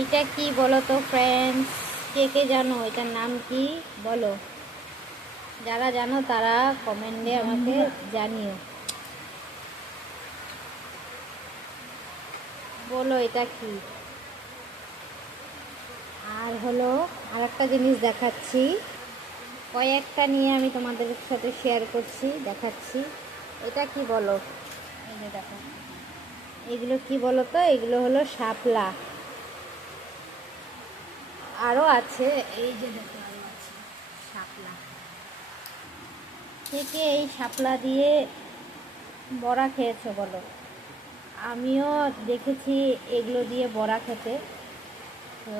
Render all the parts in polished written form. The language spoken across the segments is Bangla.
এইটা কি বলো তো ফ্রেন্ডস, কে কে জানো এটার নাম কি বলো? যারা জানো তারা কমেন্টে আমাকে জানিও, বলো এটা কি। আর হলো আর একটা জিনিস দেখাচ্ছি, কয়েকটা নিয়ে আমি তোমাদের সাথে শেয়ার করছি, দেখাচ্ছি। এটা কি বলো? এই যে দেখো, এগুলো কি বলো তো, এগুলো হলো শাপলা। আরও আছে, এই যে দেখো আরও আছে শাপলা। কে কে এই শাপলা দিয়ে বড়া খেয়েছো বলো? আমিও দেখেছি এগুলো দিয়ে বড়া খেতে, তো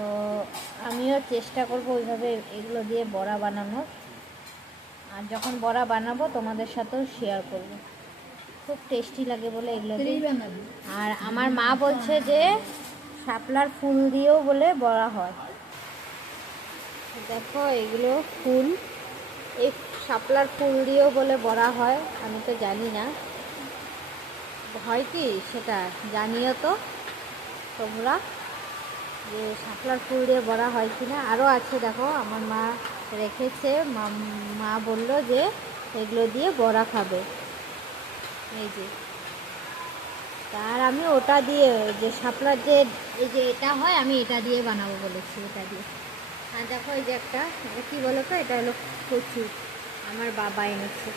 আমিও চেষ্টা করব ওইভাবে এগুলো দিয়ে বড়া বানানোর। আর যখন বড়া বানাবো তোমাদের সাথেও শেয়ার করব। খুব টেস্টি লাগে বলে এগুলো দিয়ে। আর আমার মা বলছে যে শাপলার ফুল দিয়েও বলে বড়া হয়। দেখো এগুলো ফুল, এই শাপলার ফুল দিয়েও বলে বড়া হয়, আমি তো জানি না হয় কি, সেটা জানিও তো তোমরা যে শাপলার ফুল দিয়ে বড়া হয় কি না। আরও আছে দেখো, আমার মা রেখেছে, মা বললো যে এগুলো দিয়ে বড়া খাবে। এই যে, আর আমি ওটা দিয়ে যে শাপলার যে এই যে এটা হয়, আমি এটা দিয়ে বানাবো বলেছি, এটা দিয়ে। আর দেখো এই যে একটা, এটা কী বলো তো, এটা হলো কচু, আমার বাবা এনেছে।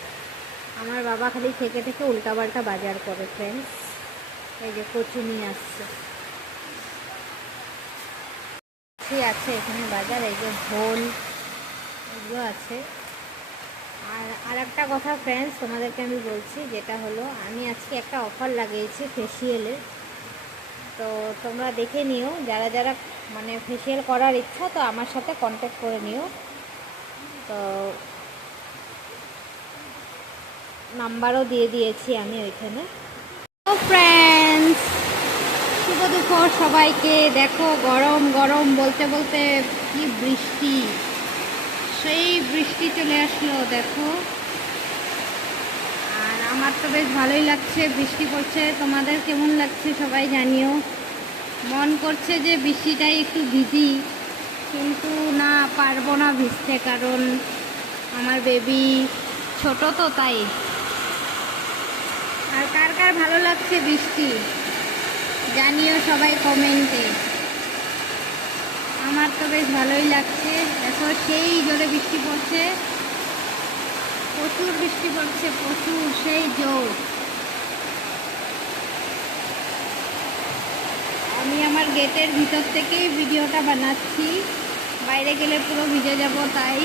আমার বাবা খালি থেকে থেকে উল্টাপাল্টা বাজার করে ফ্রেন্ডস। এই যে কচু নিয়ে আসছে, আছে এখানে বাজার, এই যে ভোল এগুলো আছে। আর একটা কথা ফ্রেন্ডস তোমাদেরকে আমি বলছি, যেটা হলো আমি আজকে একটা অফার লাগিয়েছি ফেসিয়ালের, তো তোমরা দেখে নিও। যারা যারা মানে ফেসিয়াল করার ইচ্ছা, তো আমার সাথে কন্ট্যাক্ট করে নিও। তো নাম্বারও দিয়ে দিয়েছি আমি ওইখানে। তো ফ্রেন্ডস, শুভ দুপুর সবাইকে। দেখো গরম গরম বলতে বলতে কি বৃষ্টি, সেই বৃষ্টি চলে আসলো দেখো। আর আমার তো বেশ ভালোই লাগছে, বৃষ্টি পড়ছে। তোমাদের কেমন লাগছে সবাই জানিও। মন করছে যে বৃষ্টিটাই একটু ভিজি, কিন্তু না, পারবো না ভিজতে, কারণ আমার বেবি ছোট তো, তাই। আর কার কার ভালো লাগছে বৃষ্টি জানিও সবাই কমেন্টে। আমার তো বেশ ভালোই লাগছে। দেখো সেই জোরে বৃষ্টি পড়ছে, প্রচুর বৃষ্টি পড়ছে, প্রচুর, সেই জোর। আমি আমার গেটের ভিতর থেকেই ভিডিওটা বানাচ্ছি, বাইরে গেলে পুরো ভিজে যাব, তাই